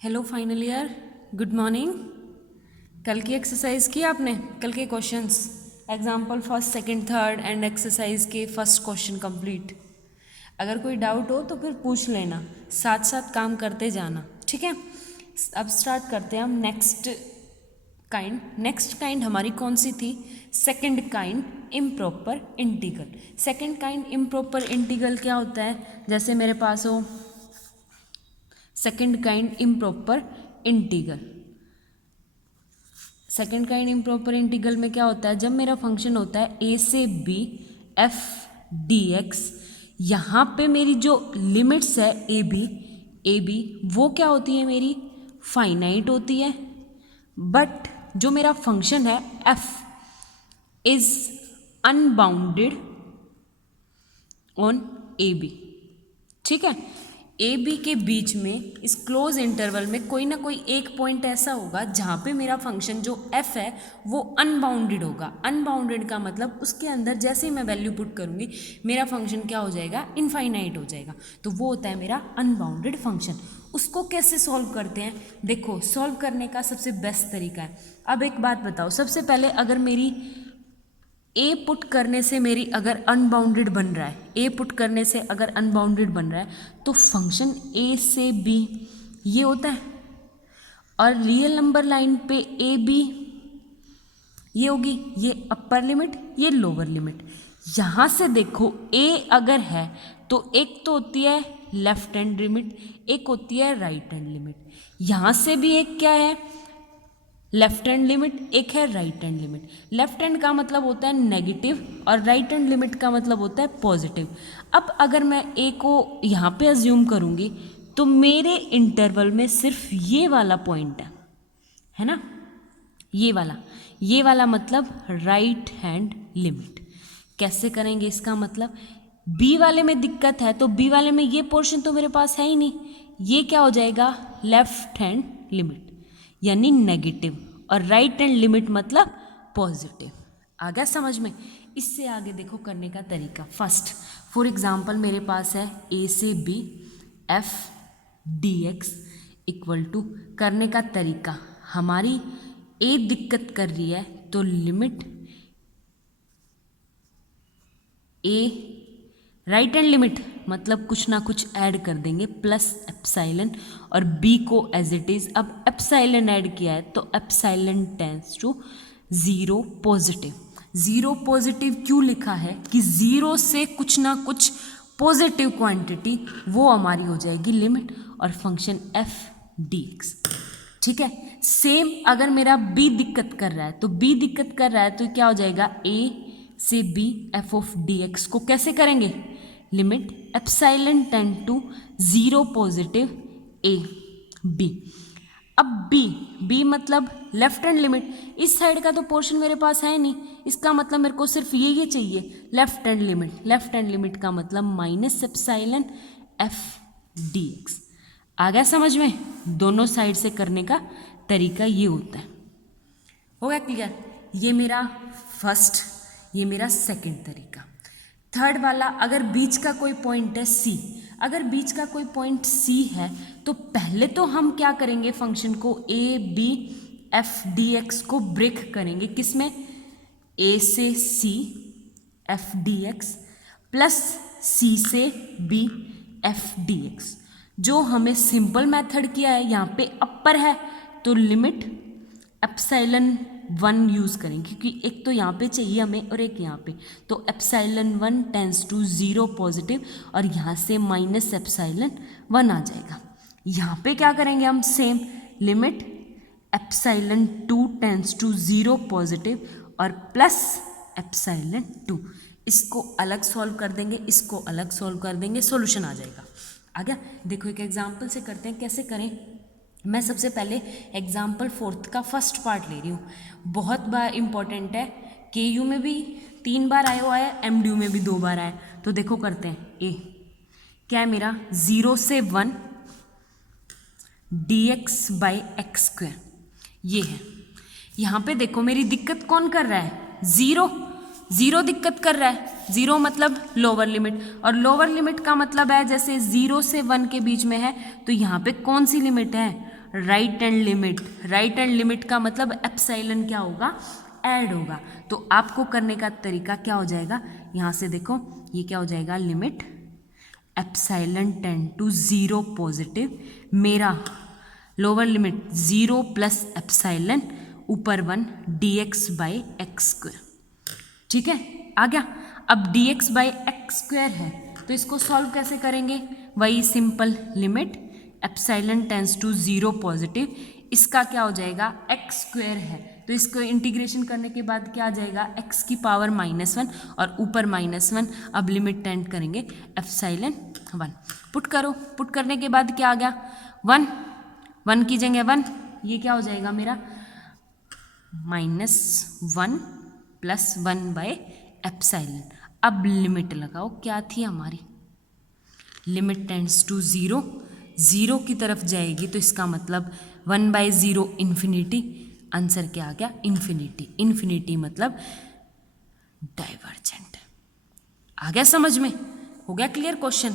Hello final year, good morning. कल की exercise की आपने? कल के questions, example first second third and exercise के फर्स्ट क्वेश्चन कंप्लीट। अगर कोई डाउट हो तो फिर पूछ लेना, साथ साथ काम करते जाना, ठीक है। अब स्टार्ट करते हैं हम नेक्स्ट काइंड। नेक्स्ट काइंड हमारी कौन सी थी? Second kind improper integral. Second kind improper integral क्या होता है? जैसे मेरे पास हो second kind improper integral. Second kind improper integral में क्या होता है? जब मेरा फंक्शन होता है a से b f dx, यहाँ पे मेरी जो लिमिट्स है ए बी वो क्या होती है? मेरी फाइनाइट होती है। बट जो मेरा फंक्शन है f is unbounded on A B, ठीक है। ए बी के बीच में इस क्लोज इंटरवल में कोई ना कोई एक पॉइंट ऐसा होगा जहाँ पे मेरा फंक्शन जो f है वो अनबाउंडेड होगा। अनबाउंडेड का मतलब उसके अंदर जैसे ही मैं वैल्यू पुट करूँगी मेरा फंक्शन क्या हो जाएगा? इनफाइनाइट हो जाएगा। तो वो होता है मेरा अनबाउंडेड फंक्शन। उसको कैसे सॉल्व करते हैं? देखो, सॉल्व करने का सबसे बेस्ट तरीका है। अब एक बात बताओ, सबसे पहले अगर मेरी ए पुट करने से मेरी अगर अनबाउंडेड बन रहा है, ए पुट करने से अगर अनबाउंडेड बन रहा है तो फंक्शन ए से बी ये होता है, और रियल नंबर लाइन पे ए बी ये होगी, ये अपर लिमिट ये लोअर लिमिट। यहाँ से देखो ए अगर है तो एक तो होती है लेफ्ट हैंड लिमिट, एक होती है राइट हैंड लिमिट। यहाँ से भी एक क्या है? लेफ्ट हैंड लिमिट, एक है right hand limit. Left hand का मतलब होता है नेगेटिव और राइट हैंड लिमिट का मतलब होता है पॉजिटिव। अब अगर मैं ए को यहाँ पे अज्यूम करूँगी तो मेरे इंटरवल में सिर्फ ये वाला पॉइंट है ना, ये वाला मतलब राइट हैंड लिमिट। कैसे करेंगे इसका मतलब? बी वाले में दिक्कत है तो बी वाले में ये पोर्शन तो मेरे पास है ही नहीं, ये क्या हो जाएगा? लेफ्ट हैंड लिमिट यानी नेगेटिव, और राइट हैंड लिमिट मतलब पॉजिटिव। आ गया समझ में? इससे आगे देखो करने का तरीका। फर्स्ट फॉर एग्जांपल मेरे पास है ए से B F D X equal to, करने का तरीका, हमारी ए दिक्कत कर रही है तो limit A right hand limit मतलब कुछ ना कुछ ऐड कर देंगे प्लस एप्साइलन, और बी को एज इट इज। अब एप्साइलन ऐड किया है तो epsilon tends to zero positive. Zero positive क्यों लिखा है? कि ज़ीरो से कुछ ना कुछ पॉजिटिव क्वांटिटी वो हमारी हो जाएगी लिमिट, और फंक्शन एफ डी एक्स, ठीक है। सेम अगर मेरा बी दिक्कत कर रहा है तो बी दिक्कत कर रहा है तो क्या हो जाएगा? ए से B F of D X को कैसे करेंगे? Limit epsilon tend to zero positive A B. अब बी मतलब लेफ्ट हैंड लिमिट, इस साइड का तो पोर्शन मेरे पास है नहीं, इसका मतलब मेरे को सिर्फ ये चाहिए left hand limit. Left hand limit का मतलब minus epsilon F D X. आ गया समझ में? दोनों साइड से करने का तरीका ये होता है। हो गया क्लियर? ये मेरा फर्स्ट, ये मेरा सेकंड तरीका। थर्ड वाला, अगर बीच का कोई पॉइंट है सी, अगर बीच का कोई पॉइंट सी है तो पहले तो हम क्या करेंगे? फंक्शन को A B F D X को ब्रेक करेंगे, किसमें? ए से C F D X plus C से बी एफ डी एक्स। जो हमें सिंपल मेथड किया है, यहाँ पे अपर है तो लिमिट एप्साइलन 1 यूज़ करेंगे, क्योंकि एक तो यहाँ पे चाहिए हमें और एक यहाँ पे, तो epsilon 1 tends to zero positive, और यहाँ से माइनस एप्साइलन 1 आ जाएगा। यहाँ पे क्या करेंगे हम? Same limit epsilon 2 tends to zero positive और प्लस एप्साइलन 2। इसको अलग सॉल्व कर देंगे, इसको अलग सॉल्व कर देंगे, सॉल्यूशन आ जाएगा। आ गया? देखो एक एग्जाम्पल से करते हैं, कैसे करें। मैं सबसे पहले एग्जाम्पल फोर्थ का फर्स्ट पार्ट ले रही हूँ, बहुत बार इंपॉर्टेंट है, के यू में भी 3 बार आया हुआ है, एम डी यू में भी 2 बार आया। तो देखो करते हैं। ए क्या है मेरा? 0 से 1 D x by x square, ये है। यहाँ पे देखो मेरी दिक्कत कौन कर रहा है? ज़ीरो दिक्कत कर रहा है। ज़ीरो मतलब लोअर लिमिट, और लोअर लिमिट का मतलब है जैसे 0 से 1 के बीच में है तो यहाँ पे कौन सी लिमिट है? Right hand limit, right hand limit का मतलब एप्सिलॉन क्या होगा, ऐड होगा। तो आपको करने का तरीका क्या हो जाएगा, यहाँ से देखो ये क्या हो जाएगा, limit epsilon tend to 0 positive, मेरा लोअर लिमिट 0 प्लस एप्सिलॉन ऊपर 1 dx बाई एक्स स्क्वायर। ठीक है, आ गया। अब dx बाई एक्स स्क्वायर है तो इसको सॉल्व कैसे करेंगे, वही simple, limit epsilon tends to 0 positive, इसका क्या हो जाएगा, एक्स स्क्वायर है तो इसको इंटीग्रेशन करने के बाद क्या आ जाएगा, x की पावर -1 और ऊपर -1। अब लिमिट टेंड करेंगे एप्सिलॉन 1, पुट करो, पुट करने के बाद क्या आ गया, 1 की जगह 1, ये क्या हो जाएगा मेरा -1 प्लस 1 बाय एप्सिलॉन। अब लिमिट लगाओ, क्या थी हमारी, लिमिट टेंड्स टू 0, 0 की तरफ जाएगी तो इसका मतलब 1/0 इन्फिनिटी, आंसर क्या आ गया, इन्फिनिटी। इन्फिनिटी मतलब डाइवर्जेंट। आ गया समझ में, हो गया क्लियर, क्वेश्चन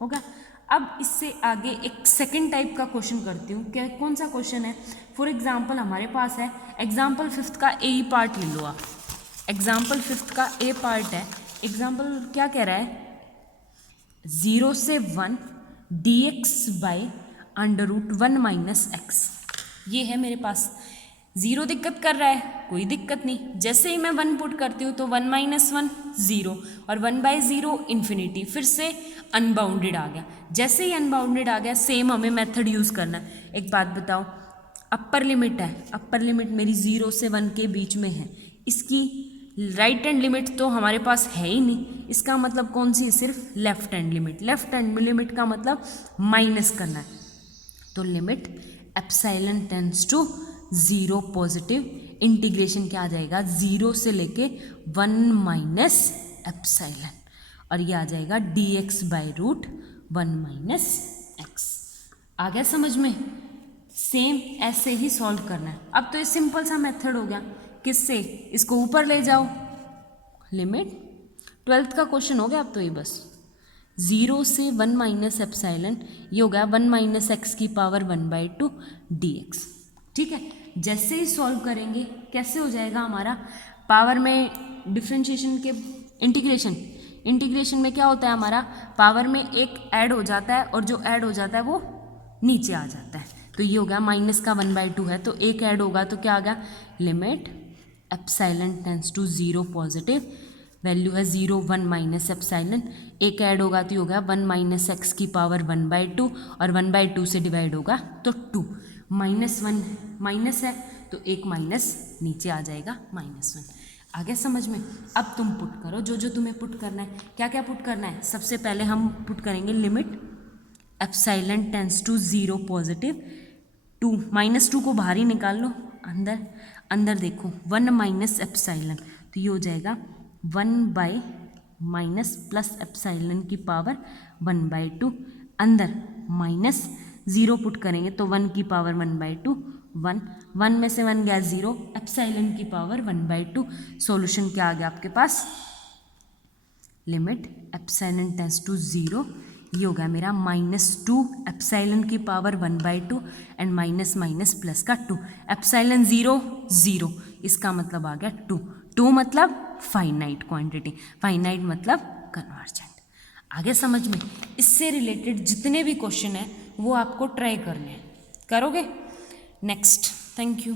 हो गया। अब इससे आगे एक सेकंड टाइप का क्वेश्चन करती हूँ, क्या कौन सा क्वेश्चन है, फॉर एग्जाम्पल हमारे पास है एग्जाम्पल 5th का ए ही पार्ट ले लो आप, एग्जाम्पल 5th का ए पार्ट है। एग्जाम्पल क्या कह रहा है, 0 से 1 dx बाई √1 माइनस एक्स, ये है मेरे पास। 0 दिक्कत कर रहा है, कोई दिक्कत नहीं, जैसे ही मैं 1 पुट करती हूँ तो 1 - 1 0 और 1/0 इन्फिनिटी, फिर से अनबाउंडेड आ गया। जैसे ही अनबाउंडेड आ गया सेम हमें मेथड यूज़ करना है। एक बात बताओ, अपर लिमिट है, अपर लिमिट मेरी 0 से 1 के बीच में है, इसकी राइट हैंड लिमिट तो हमारे पास है ही नहीं, इसका मतलब कौन सी, सिर्फ left hand limit. Left hand limit का मतलब माइनस करना है, तो limit epsilon tends to 0 positive, integration क्या आ जाएगा, 0 से लेके 1 माइनस एप्सिलॉन, और ये आ जाएगा dx बाई √1 माइनस एक्स। आ गया समझ में, सेम ऐसे ही सॉल्व करना है। अब तो ये सिंपल सा मेथड हो गया, किससे, इसको ऊपर ले जाओ, लिमिट 12th का क्वेश्चन हो गया। अब तो ये बस 0 से 1 माइनस एप्सिलॉन, ये हो गया 1 माइनस एक्स की पावर 1/2 dx। ठीक है, जैसे ही सॉल्व करेंगे कैसे हो जाएगा हमारा, पावर में डिफ्रेंशिएशन के इंटीग्रेशन, इंटीग्रेशन में क्या होता है हमारा, पावर में एक ऐड हो जाता है और जो ऐड हो जाता है वो नीचे आ जाता है, तो ये हो गया माइनस का 1/2 है तो एक ऐड होगा तो क्या आ गया, limit epsilon tends to 0 positive, value है 0 1 माइनस एप्सिलॉन, एक ऐड होगा तो ये होगा 1 माइनस एक्स की पावर 1/2 और 1/2 से डिवाइड होगा तो 2, -1 माइनस है तो एक माइनस नीचे आ जाएगा -1। आ गया समझ में। अब तुम पुट करो जो जो तुम्हें पुट करना है। क्या क्या पुट करना है, सबसे पहले हम पुट करेंगे limit epsilon tends to 0 positive, 2 -2 को बाहर ही निकाल लो, अंदर अंदर देखो 1 माइनस एप्सिलॉन, तो ये हो जाएगा 1 बाई माइनस प्लस एप्सिलॉन की पावर 1/2, अंदर माइनस 0 पुट करेंगे तो 1 की पावर 1/2, 1 में से 1 गया 0, एप्सिलॉन की पावर 1/2। सॉल्यूशन क्या आ गया आपके पास, लिमिट एप्सिलॉन टेंड्स टू 0, ये हो गया मेरा -2 एप्सिलॉन की power 1/2 and minus minus plus का 2, एप्सिलॉन 0 0, इसका मतलब आ गया 2, 2 मतलब फाइनाइट क्वांटिटी, फाइनाइट मतलब कन्वर्जेंट। आगे समझ में, इससे रिलेटेड जितने भी क्वेश्चन हैं वो आपको ट्राई करने हैं, करोगे। Next, thank you.